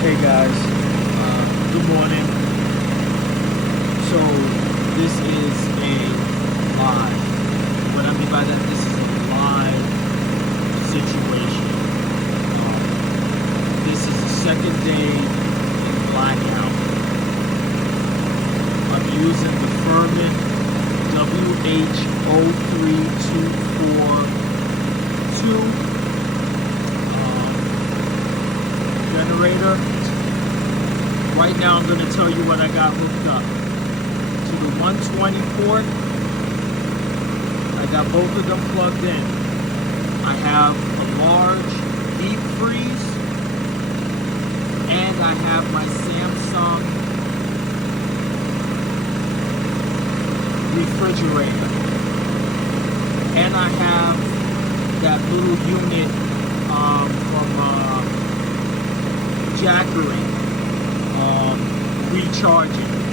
Hey guys, good morning. So this is a live. What I mean by that, this is a live situation. This is the second day in blackout. I'm using the Firman WH03242 generator. Right now I'm going to tell you what I got hooked up. To the 120 port, I got both of them plugged in. I have a large deep freeze, and I have my Samsung refrigerator. And I have that little unit from Jackery recharging.